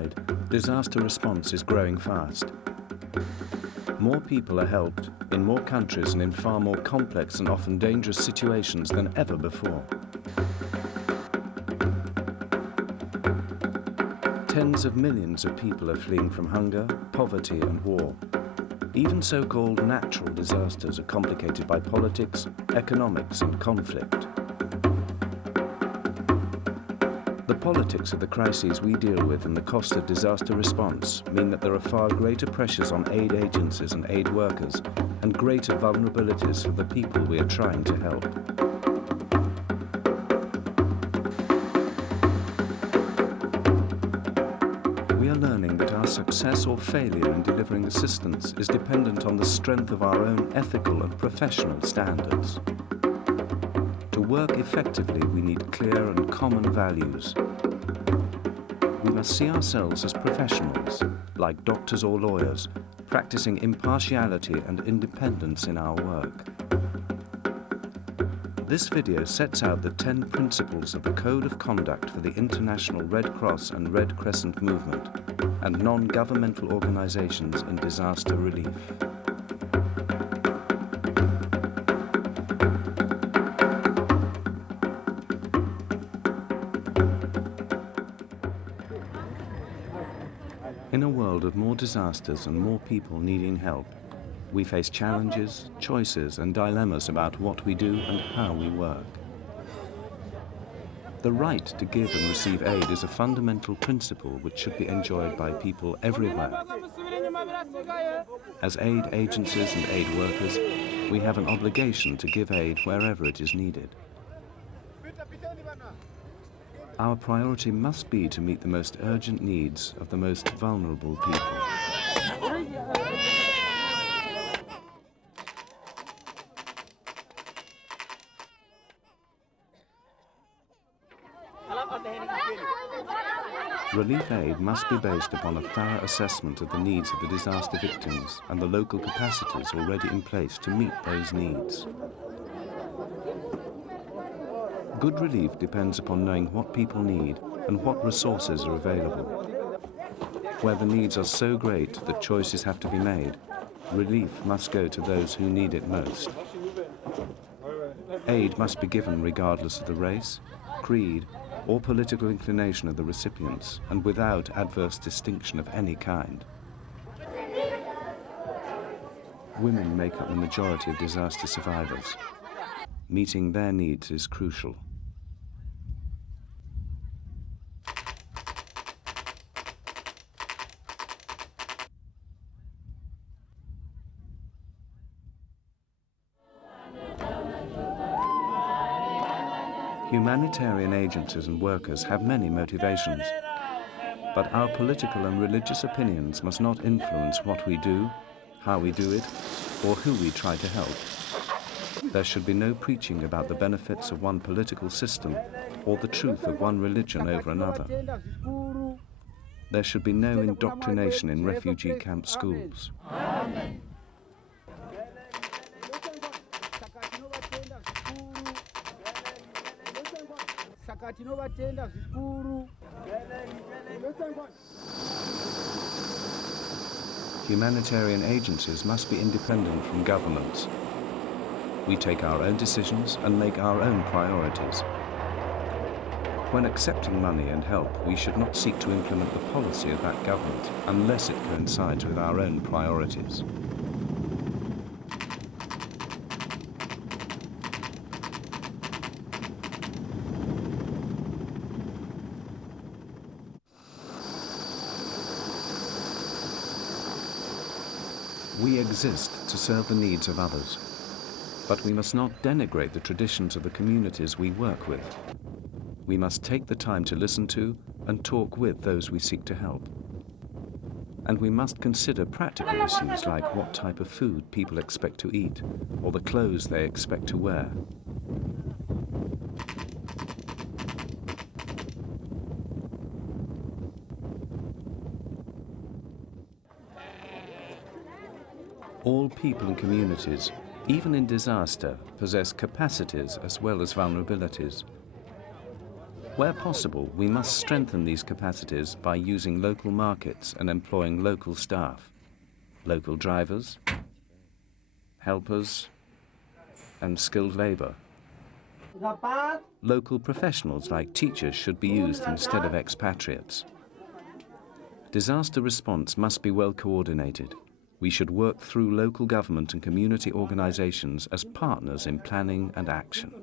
Worldwide, disaster response is growing fast. More people are helped in more countries and in far more complex and often dangerous situations than ever before. Tens of millions of people are fleeing from hunger, poverty and war. Even so-called natural disasters are complicated by politics, economics and conflict. The politics of the crises we deal with and the cost of disaster response mean that there are far greater pressures on aid agencies and aid workers and greater vulnerabilities for the people we are trying to help. We are learning that our success or failure in delivering assistance is dependent on the strength of our own ethical and professional standards. To work effectively, we need clear and common values. We must see ourselves as professionals, like doctors or lawyers, practicing impartiality and independence in our work. This video sets out the 10 principles of the Code of Conduct for the International Red Cross and Red Crescent movement and non-governmental organizations in disaster relief. In a world of more disasters and more people needing help, we face challenges, choices and dilemmas about what we do and how we work. The right to give and receive aid is a fundamental principle which should be enjoyed by people everywhere. As aid agencies and aid workers, we have an obligation to give aid wherever it is needed. Our priority must be to meet the most urgent needs of the most vulnerable people. Relief aid must be based upon a thorough assessment of the needs of the disaster victims and the local capacities already in place to meet those needs. Good relief depends upon knowing what people need and what resources are available. Where the needs are so great that choices have to be made, relief must go to those who need it most. Aid must be given regardless of the race, creed, or political inclination of the recipients, and without adverse distinction of any kind. Women make up the majority of disaster survivors. Meeting their needs is crucial. Humanitarian agencies and workers have many motivations, but our political and religious opinions must not influence what we do, how we do it, or who we try to help. There should be no preaching about the benefits of one political system or the truth of one religion over another. There should be no indoctrination in refugee camp schools. Humanitarian agencies must be independent from governments. We take our own decisions and make our own priorities. When accepting money and help, we should not seek to implement the policy of that government unless it coincides with our own priorities. We exist to serve the needs of others, but we must not denigrate the traditions of the communities we work with. We must take the time to listen to and talk with those we seek to help. And we must consider practical issues like what type of food people expect to eat or the clothes they expect to wear. All people and communities, even in disaster, possess capacities as well as vulnerabilities. Where possible, we must strengthen these capacities by using local markets and employing local staff, local drivers, helpers, and skilled labor. Local professionals like teachers should be used instead of expatriates. Disaster response must be well coordinated. We should work through local government and community organizations as partners in planning and action.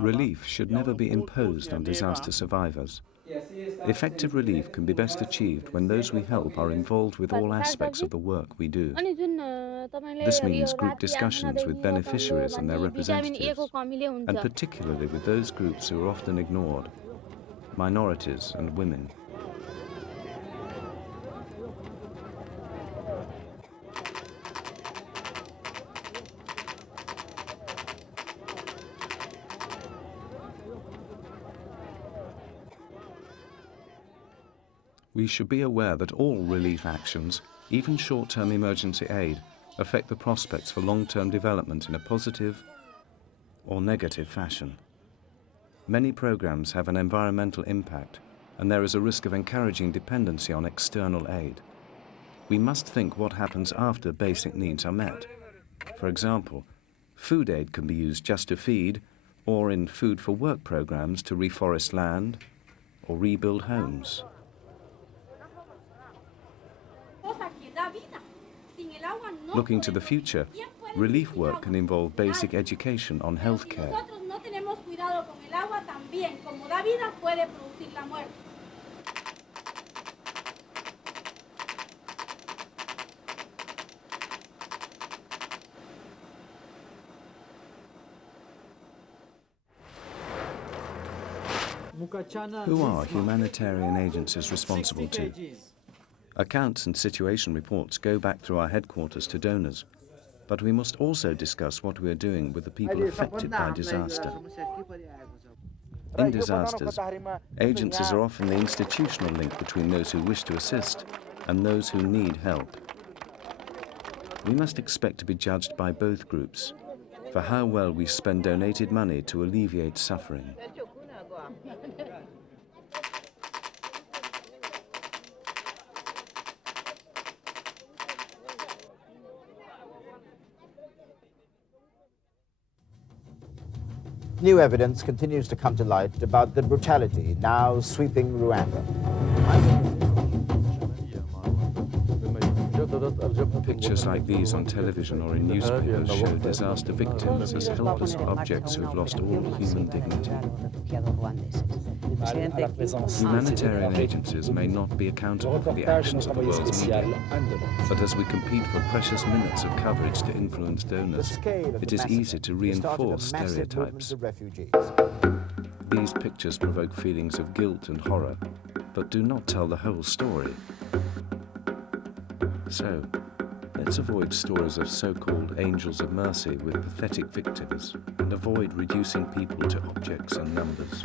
Relief should never be imposed on disaster survivors. Effective relief can be best achieved when those we help are involved with all aspects of the work we do. This means group discussions with beneficiaries and their representatives, and particularly with those groups who are often ignored, minorities and women. We should be aware that all relief actions, even short-term emergency aid, affect the prospects for long-term development in a positive or negative fashion. Many programs have an environmental impact, and there is a risk of encouraging dependency on external aid. We must think what happens after basic needs are met. For example, food aid can be used just to feed, or in food for work programs to reforest land or rebuild homes. Looking to the future, relief work can involve basic education on health care. Who are humanitarian agencies responsible to? Accounts and situation reports go back through our headquarters to donors, but we must also discuss what we are doing with the people affected by disaster. In disasters, agencies are often the institutional link between those who wish to assist and those who need help. We must expect to be judged by both groups for how well we spend donated money to alleviate suffering. New evidence continues to come to light about the brutality now sweeping Rwanda. Pictures like these on television or in newspapers show disaster victims as helpless objects who have lost all human dignity. Humanitarian agencies may not be accountable for the actions of the world's media, but as we compete for precious minutes of coverage to influence donors, it is easy to reinforce stereotypes. These pictures provoke feelings of guilt and horror, but do not tell the whole story. So, let's avoid stories of so-called angels of mercy with pathetic victims and avoid reducing people to objects and numbers.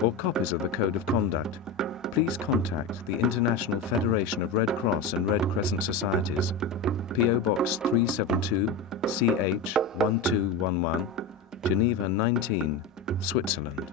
Or copies of the Code of Conduct, please contact the International Federation of Red Cross and Red Crescent Societies, P.O. Box 372, CH 1211, Geneva 19, Switzerland.